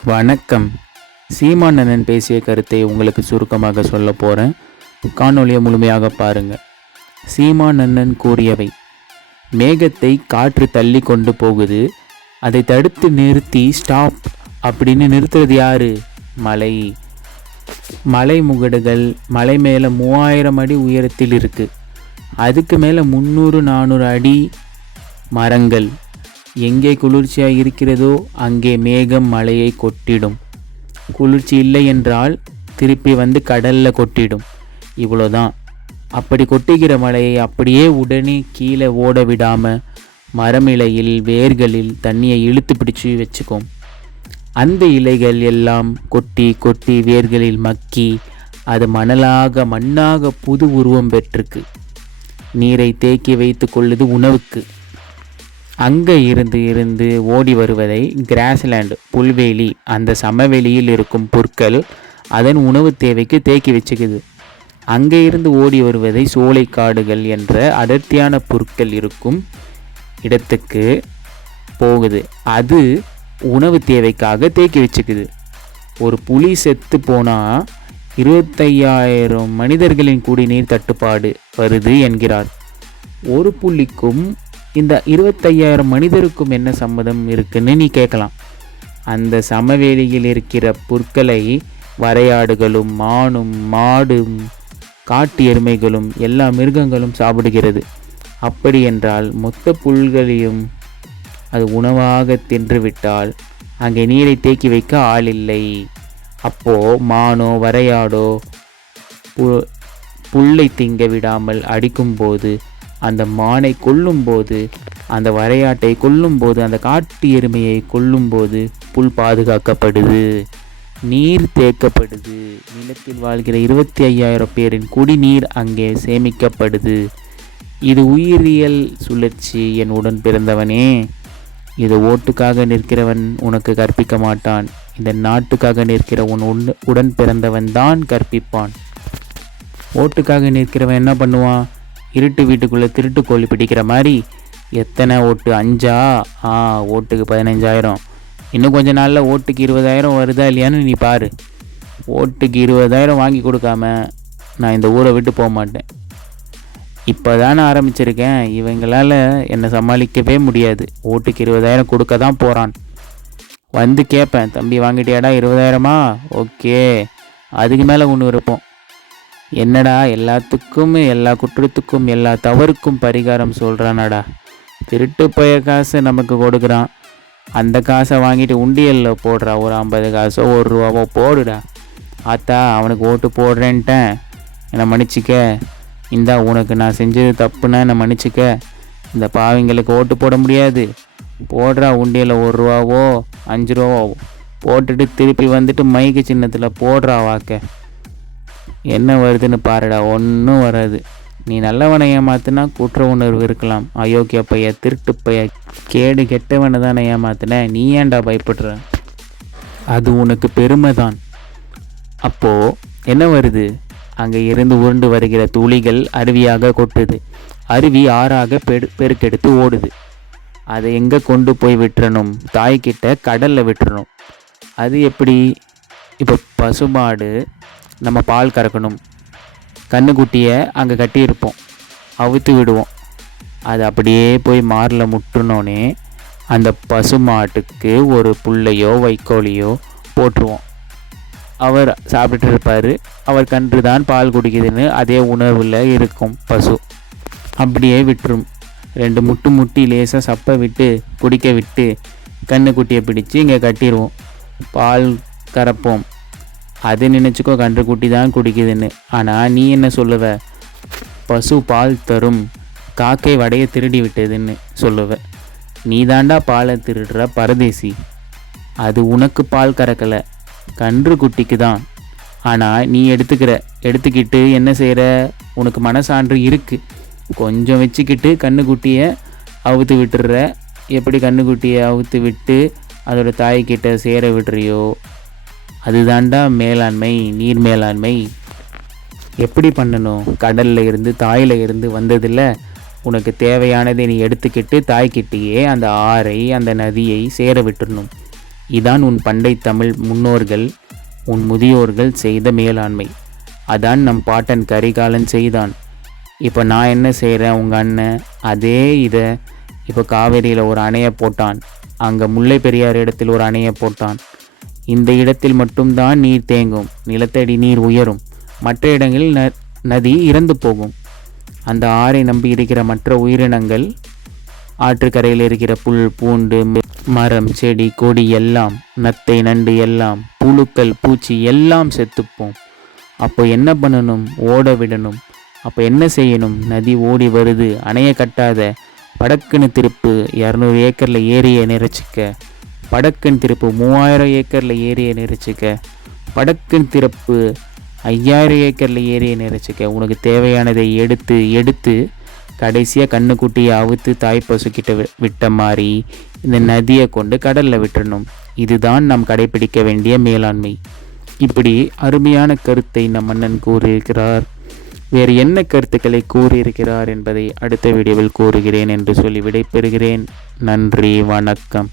வணக்கம். சீமானண்ணன் பேசிய கருத்தை உங்களுக்கு சுருக்கமாக சொல்ல போகிறேன். காணொலியை முழுமையாக பாருங்கள். சீமானண்ணன் கூறியவை: மேகத்தை காற்று தள்ளி கொண்டு போகுது, அதை தடுத்து நிறுத்தி ஸ்டாப் அப்படின்னு நிறுத்துறது யாரு? மலை. மலை முகடுகள் மலை மேலே 3000 அடி உயரத்தில் இருக்குது. அதுக்கு மேலே 300-400 அடி மரங்கள். எங்கே குளிர்ச்சியாக இருக்கிறதோ அங்கே மேகம் மழையை கொட்டிடும். குளிர்ச்சி இல்லை என்றால் திருப்பி வந்து கடலில் கொட்டிடும். இவ்வளோதான். அப்படி கொட்டுகிற மழையை அப்படியே உடனே கீழே ஓட விடாமல் மரம் இலையில் வேர்களில் தண்ணியை இழுத்து பிடிச்சி வச்சுக்கும். அந்த இலைகள் எல்லாம் கொட்டி கொட்டி வேர்களில் மக்கி அது மண்ணாக புது உருவம் பெற்றிருக்கு. நீரை தேக்கி வைத்து கொள்ளுது உணவுக்கு. அங்கே இருந்து ஓடி வருவதை கிராஸ்லேண்ட், புல்வெளி, அந்த சமவெளியில் இருக்கும் புற்கள் அதன் உணவு தேவைக்கு தேக்கி வச்சுக்குது. அங்கே இருந்து ஓடி வருவதை சோலைக்காடுகள் என்ற அடர்த்தியான புற்கள் இருக்கும் இடத்துக்கு போகுது. அது உணவு தேவைக்காக தேக்கி வச்சுக்குது. ஒரு புலி செத்து போனால் 25,000 மனிதர்களின் குடிநீர் தட்டுப்பாடு வருது என்கிறார். ஒரு புலிக்கும் இந்த 25,000 மனிதருக்கும் என்ன சம்மதம் இருக்குன்னு நீ கேட்கலாம். அந்த சமவெளியில் இருக்கிற புற்களை வரையாடுகளும் மானும் மாடும் காட்டு எருமைகளும் எல்லா மிருகங்களும் சாப்பிடுகிறது. அப்படி என்றால் மொத்த புல்களையும் அது உணவாக தின்றுவிட்டால் அங்கே நீரை தேக்கி வைக்க ஆள் இல்லை. அப்போது மானோ வரையாடோ புல்லை திங்க விடாமல் அடிக்கும்போது, அந்த மானை கொல்லும்போது, அந்த வரையாட்டை கொல்லும்போது, அந்த காட்டு எருமையை கொல்லும்போது புல் பாதுகாக்கப்படுது, நீர் தேக்கப்படுது. நிலத்தில் வாழ்கிற 25,000 பேரின் குடிநீர் அங்கே சேமிக்கப்படுது. இது உயிரியல் சுழற்சி. என் உடன் பிறந்தவனே, இது ஓட்டுக்காக நிற்கிறவன் உனக்கு கற்பிக்க மாட்டான். இந்த நாட்டுக்காக நிற்கிற உடன் பிறந்தவன் தான் கற்பிப்பான். ஓட்டுக்காக நிற்கிறவன் என்ன பண்ணுவான்? இருட்டு வீட்டுக்குள்ளே திருட்டு கோழி பிடிக்கிற மாதிரி. எத்தனை ஓட்டு? 5? ஓட்டுக்கு 15,000. இன்னும் கொஞ்ச நாளில் ஓட்டுக்கு 20,000 வருதா இல்லையான்னு நீ பாரு. ஓட்டுக்கு 20,000 வாங்கி கொடுக்காம நான் இந்த ஊரை விட்டு போக மாட்டேன். இப்போ தானே ஆரம்பிச்சிருக்கேன். இவங்களால் என்னை சமாளிக்கவே முடியாது. ஓட்டுக்கு 20,000 கொடுக்க தான் போகிறான். வந்து கேட்பேன், தம்பி வாங்கிட்டியாடா 20,000? ஓகே, அதுக்கு மேலே ஒன்று இருப்போம். என்னடா எல்லாத்துக்கும், எல்லா குற்றத்துக்கும், எல்லா தவறுக்கும் பரிகாரம் சொல்கிறானடா. திருட்டு போய காசை நமக்கு கொடுக்குறான். அந்த காசை வாங்கிட்டு உண்டியலில் போடுறா. ஒரு 50 காசோ 1 ரூபாவோ போடுடா. ஆத்தா, அவனுக்கு ஓட்டு போடுறேன்ட்டேன், என்னை மன்னிச்சிக்க. இந்தா, உனக்கு நான் செஞ்சது தப்புன்னா என்னை மன்னிச்சிக்க. இந்த பாவிங்களுக்கு ஓட்டு போட முடியாது. போடுறா உண்டியலில் 1 ரூபாவோ 5 ரூபாவோ போட்டுட்டு திருப்பி வந்துட்டு மைக்கு சின்னத்தில் போடுறா வாக்க. என்ன வருதுன்னு பாருடா. ஒன்றும் வராது. நீ நல்லவனை ஏமாத்துனா குற்ற உணர்வு இருக்கலாம். அயோக்கிய பைய, திருட்டு பைய, கேடு கெட்டவனை தானே ஏமாத்துன. நீ ஏன்டா பயப்படுற? அது உனக்கு பெருமை தான். அப்போது என்ன வருது? அங்கே இருந்து உருண்டு வருகிற துளிகள் அருவியாக கொட்டுது. அருவி ஆறாக பெருக்கெடுத்து ஓடுது. அதை எங்கே கொண்டு போய் விட்டுறணும்? தாய்கிட்ட, கடலில் விட்டுறணும். அது எப்படி? இப்போ பசுமாடு நம்ம பால் கறக்கணும். கன்றுக்குட்டியை அங்கே கட்டியிருப்போம், அவுத்து விடுவோம். அது அப்படியே போய் மாரில் முட்டுனோடனே அந்த பசுமாட்டுக்கு ஒரு புல்லையோ வைக்கோலையோ போட்டுருவோம். அவர் சாப்பிட்டுட்டு இருப்பார். அவர் கன்று தான் பால் குடிக்குதுன்னு அதே உணர்வில் இருக்கும் பசு. அப்படியே விட்டுரும். 2 முட்டி லேசாக சப்பை விட்டு குடிக்க விட்டு கன்றுக்குட்டியை பிடிச்சி இங்கே கட்டிடுவோம். பால் கறப்போம். அது நினச்சிக்கோ கன்றுக்குட்டி தான் குடிக்குதுன்னு. ஆனால் நீ என்ன சொல்லுவ? பசு பால் தரும், காக்கை வடையை திருடி விட்டதுன்னு சொல்லுவ. நீ தாண்டா பாலை திருடுற பரதேசி. அது உனக்கு பால் கறக்கலை, கன்றுக்குட்டிக்கு தான். ஆனால் நீ எடுத்துக்கிட்டு என்ன செய்கிற? உனக்கு மனசான்று இருக்குது. கொஞ்சம் வச்சுக்கிட்டு கன்றுக்குட்டியை அவுத்து விட்டுடுற. எப்படி கன்றுக்குட்டியை அவுத்து விட்டு அதோட தாய்கிட்ட சேர விடுறியோ அதுதாண்டா மேலாண்மை, நீர் மேலாண்மை. எப்படி பண்ணணும்? கடலில் இருந்து, தாயில் இருந்து வந்ததில்ல. உனக்கு தேவையானதை நீ எடுத்துக்கிட்டு தாய்கிட்டேயே அந்த ஆறை, அந்த நதியை சேர விட்டுடணும். இதான் உன் பண்டை தமிழ் முன்னோர்கள் உன் முதியோர்கள் செய்த மேலாண்மை. அதான் நம் பாட்டன் கரிகாலன் செய்தான். இப்போ நான் என்ன செய்கிறேன், உங்கள் அண்ணன் அதே இதை இப்போ காவேரியில் ஒரு அணையை போட்டான், அங்கே முல்லை பெரியார் இடத்தில் ஒரு அணையை போட்டான். இந்த இடத்தில் மட்டும்தான் நீர் தேங்கும், நிலத்தடி நீர் உயரும், மற்ற இடங்களில் நதி இறந்து போகும். அந்த ஆறை நம்பி இருக்கிற மற்ற உயிரினங்கள், ஆற்றுக்கரையில் இருக்கிற புல் பூண்டு மரம் செடி கொடி எல்லாம், நத்தை நண்டு எல்லாம், புழுக்கள் பூச்சி எல்லாம் செத்துப்போம். அப்போ என்ன பண்ணணும், ஓட விடணும். அப்போ என்ன செய்யணும், நதி ஓடி வருது, அணையை கட்டாத, படக்குன்னு திருப்பு 200 ஏக்கரில் ஏரியை நிறைச்சிக்க, படக்குன்னு திருப்பு 3000 ஏக்கரில் ஏரியை நிறைச்சிக்க, படக்குன்னு திருப்பு 5000 ஏக்கரில் ஏரியை நிறைச்சிக்க. உனக்கு தேவையானதை எடுத்து கடைசியாக கண்ணுக்குட்டியை அவுத்து தாய்ப்பசுக்கிட்ட விட்ட மாதிரி இந்த நதியை கொண்டு கடலில் விட்டுறணும். இதுதான் நாம் கடைபிடிக்க வேண்டிய மேலாண்மை. இப்படி அருமையான கருத்தை நம் மன்னன் கூறியிருக்கிறார். வேறு என்ன கருத்துக்களை கூறியிருக்கிறார் என்பதை அடுத்த வீடியோவில் கூறுகிறேன் என்று சொல்லி விடைபெறுகிறேன். நன்றி, வணக்கம்.